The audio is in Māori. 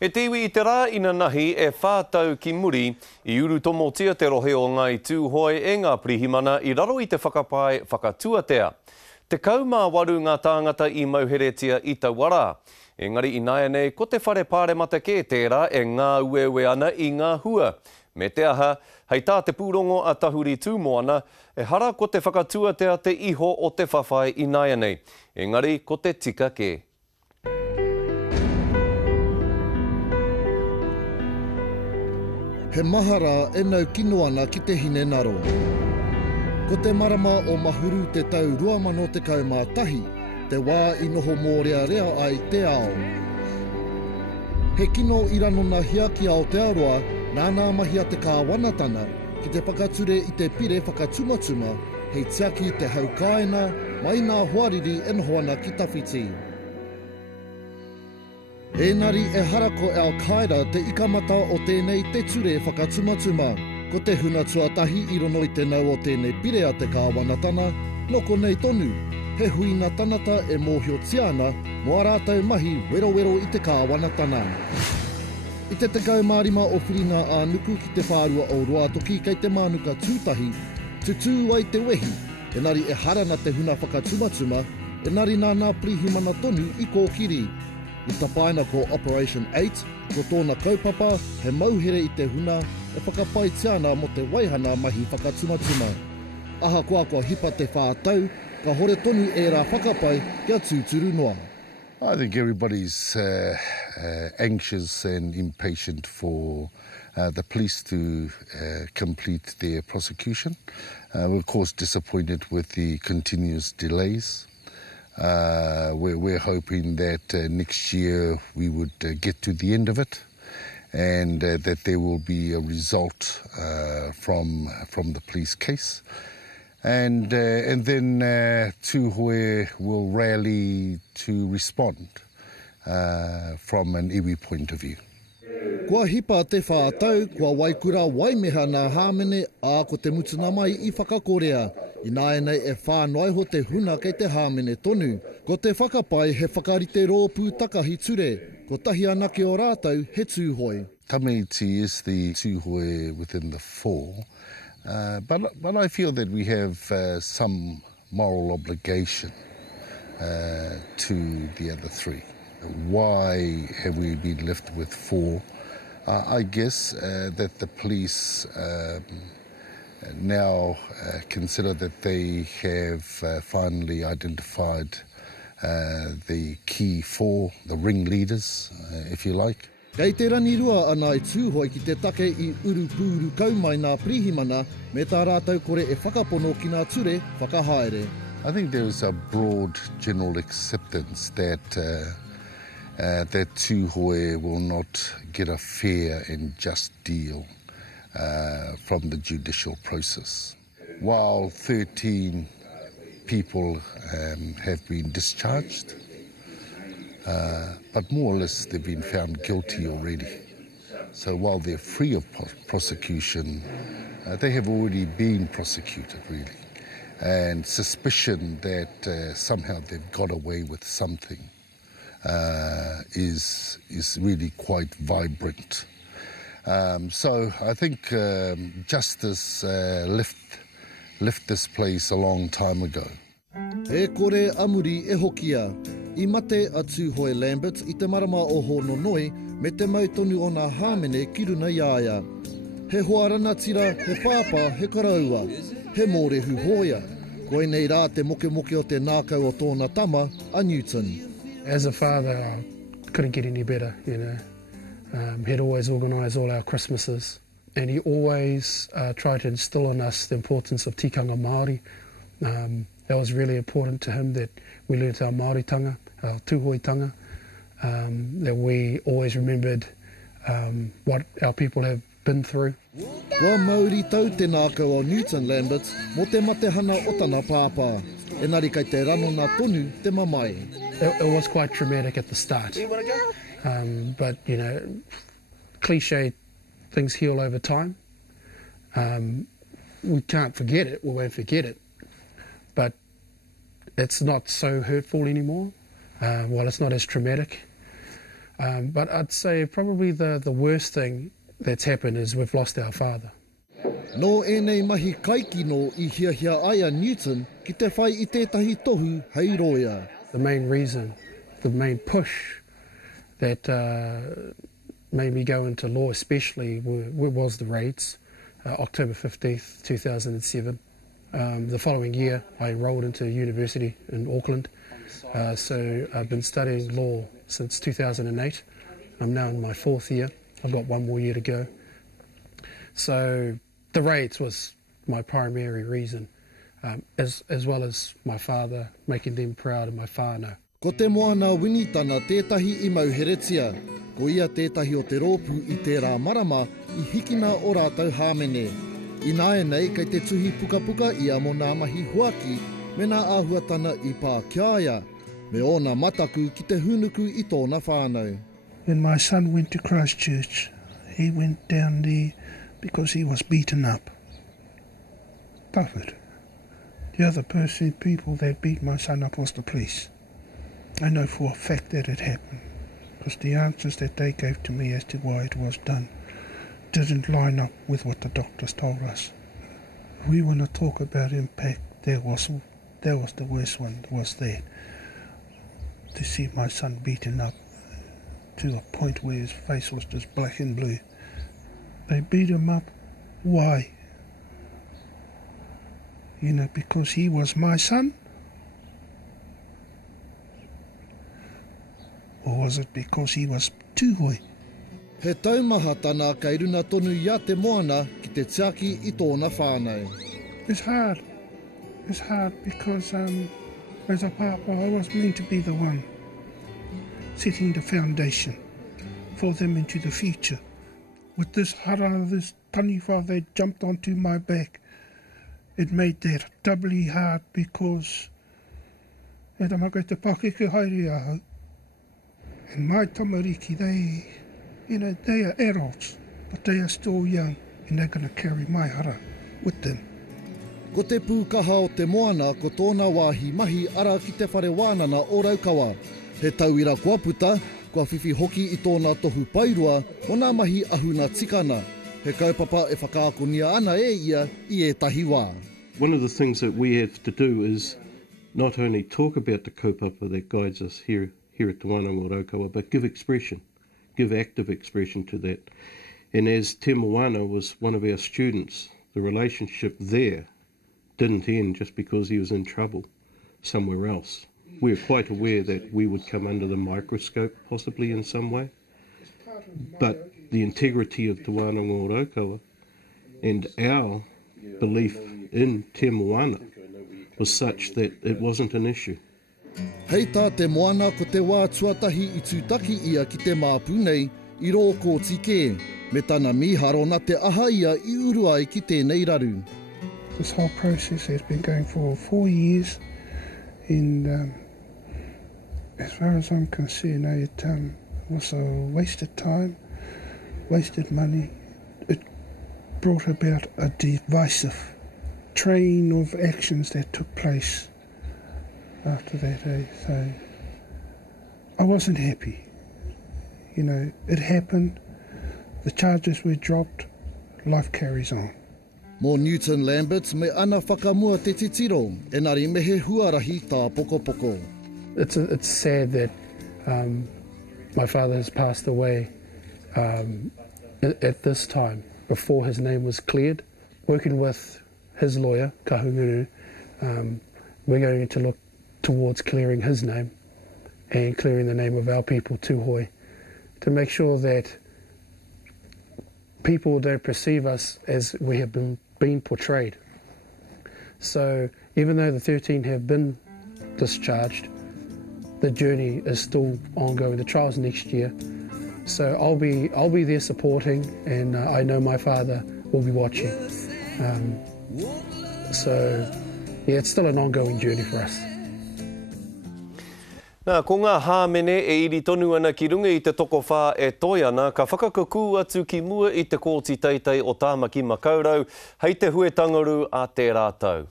E tiwi I te rā ina nahi e whātau ki muri I uru tomotia te rohe o ngai Tuhoe e ngā pirihimana I raro I te whakapai whakatuatea. Te kaumā-waru ngā tāngata I mauheretia I tauara. Engari I naia nei ko te whare pāremata kē tērā e ngā uewe ana I ngā hua. Me te aha, hei tā te pūrongo a tahuri tūmoana, e hara ko te whakatuatea te iho o te whawhai I naia nei. Engari ko te tika kē. He mahara e nau kino ana ki te hine naro. Ko te marama o mahuru te tau 2011, te wā I noho mō rea ai te ao. He kino I ranona hia ki Aotearoa, nāna mahia te kāwanatana, ki te whakature I te pire whakatumatuma, hei tiaki te haukaina, mai nā huariri e noho ana ki tawhiti. Engari e harako e Al-Qaeda te ikamata o tēnei te ture whakatumatuma. Ko te huna tuatahi I rono I te nau o tēnei pire a te kāwanatana, loko nei tonu, he huina tanata e mōhio tiana, mo a rātau mahi wero I te kāwanatana. I te tekau mārima o whirina a nuku ki te whārua o roa toki kei te mānuka tūtahi, tutu ai te wehi, engari e harana te huna whakatumatuma, engari nāna prihimana tonu I kōkiri. I tapaina ko Operation 8, ko tōna kaupapa, he mauhere I te huna, e whakapai tiana mo te waihana mahi whakatumatuma. Aha koa hipa te whātau, ka hore tonu e rā whakapai kia tūturu noa. I think everybody's anxious and impatient for the police to complete their prosecution. We're of course disappointed with the continuous delays. We're hoping that next year we would get to the end of it and that there will be a result from the police case. And then Tuhoe will rally to respond from an iwi point of view. Kua hipa te whātau, kua waikura waimeha nā hāmene a ko te mutuna mai I whakakorea. I nāia nei e whānoaiho te huna kei te hāmene tonu. Ko te whakapai he whakarite rōpū takahi ture. Ko tahi anake o rātau he Tuhoe. Tamaiti is the Tuhoe within the four, but I feel that we have some moral obligation to the other three. Why have we been left with four? I guess that the police now consider that they have finally identified the key four, the ringleaders, if you like. Kei te ranirua ana I Tuhoe ki te take I urupūru kaumai nā prihimana, me tā rātau kore e whakapono ki nā ture whakahaere. I think there is a broad general acceptance that that Tuhoe will not get a fair and just deal from the judicial process. While 13 people have been discharged, but more or less they've been found guilty already. So while they're free of prosecution, they have already been prosecuted, really. And suspicion that somehow they've got away with something is really quite vibrant. So I think justice left this place a long time ago. E kore amuri e hokia, I mate a Tuhoe Lambert I te marama o Hononoi me te mautonu o nā hāmene ki runa iaia. He hoarana tira, he pāpā, he karaua, he mōrehu hoia. Koe nei rā te moke o te nākau o tōna tama, a Newton. As a father, I couldn't get any better, you know. He'd always organise all our Christmases, and he always tried to instill in us the importance of tikanga Māori. That was really important to him, that we learnt our Māoritanga, our Tuhoetanga, that we always remembered what our people have been through. Kua Māori tau te nākau o Newton Lambert mo te matehana o tana pāpā. Engari kei te ranona tonu te mamai. It was quite traumatic at the start, but you know, cliche things heal over time. We can't forget it, we won't forget it, but it's not so hurtful anymore. While it's not as traumatic, But I'd say probably the worst thing that's happened is we've lost our father. No enei mahi kaikino I hiahia aia Newton ki te whai I tētahi tohu hei roia. The main reason, the main push that made me go into law especially was the raids, October 15th, 2007. The following year I enrolled into university in Auckland, so I've been studying law since 2008. I'm now in my 4th year. I've got 1 more year to go. So the raids was my primary reason, as well as my father, making them proud of my whānau. Ko te moana winitana tētahi I mauheretia, ko ia tētahi o te rōpū I tērā marama I hikina o rātau hāmene. I nāe nei kei te tuhi puka puka I amo nā mahi huaki me nā āhuatana I pā kiaia, me ona mataku ki te hunuku I tōna whānau. When my son went to Christchurch, he went down there because he was beaten up. Buffett. The other people that beat my son up was the police. I know for a fact that it happened, because the answers that they gave to me as to why it was done didn't line up with what the doctors told us. We want to talk about impact. That was the worst one, was that. To see my son beaten up to the point where his face was just black and blue. They beat him up. Why? You know, because he was my son? Or was it because he was Tuhoe? He taumaha tana kei runa tonu ia te moana ki te tiaki I tōna whānau. It's hard. It's hard because as a papa I was meant to be the one setting the foundation for them into the future. With this hara, this taniwha that jumped onto my back, it made that doubly hard because e tamaka te pakeke haere ahau. And my tamariki, they are adults, but they are still young, and they're going to carry my hara with them. Ko te pūkaha o te moana ko tōna wāhi mahi ara ki te whare wānana o Raukawa. He tauira kua puta, kua whiwhi hoki I tōna tohu pairua o nā mahi ahuna tikana. He kaupapa e whakaakonia ana e ia I ētahi wā. One of the things that we have to do is not only talk about the kaupapa that guides us here at Te Wānanga o Raukawa, but give expression, give active expression to that. And as Te Moana was one of our students, the relationship there didn't end just because he was in trouble somewhere else. We were quite aware that we would come under the microscope possibly in some way, but the integrity of Te Wānanga o Raukawa and our belief in Te Moana was such that it wasn't an issue. Hei tā te moana ko te wā tuatahi I tūtaki ia ki te māpū nei I rō ko tike, me tana miharo na te aha ia I uru ai ki tēnei raru. This whole process has been going for 4 years, and as far as I'm concerned, it was a wasted time, wasted money. It brought about a divisive train of actions that took place after that. So I wasn't happy. You know, it happened, the charges were dropped, life carries on. Mō Newton Lambert me ana whakamua te titiro, enari mehe huarahi tā poko poko. It's sad that my father has passed away at this time, before his name was cleared. Working with his lawyer, Kahunguru, we're going to look towards clearing his name and clearing the name of our people, Tuhoe, to make sure that people don't perceive us as we have been portrayed. So even though the 13 have been discharged, the journey is still ongoing. The trial's next year. So I'll be there supporting, and I know my father will be watching. So yeah, it's still an ongoing journey for us. Nā, ko ngā hāmene e iri tonu ana ki runga I te toko whā e toi ana, ka whakakaku atu ki mua I te kōti teitei o tāmaki makaurau, hei te huetangaru a te rātau.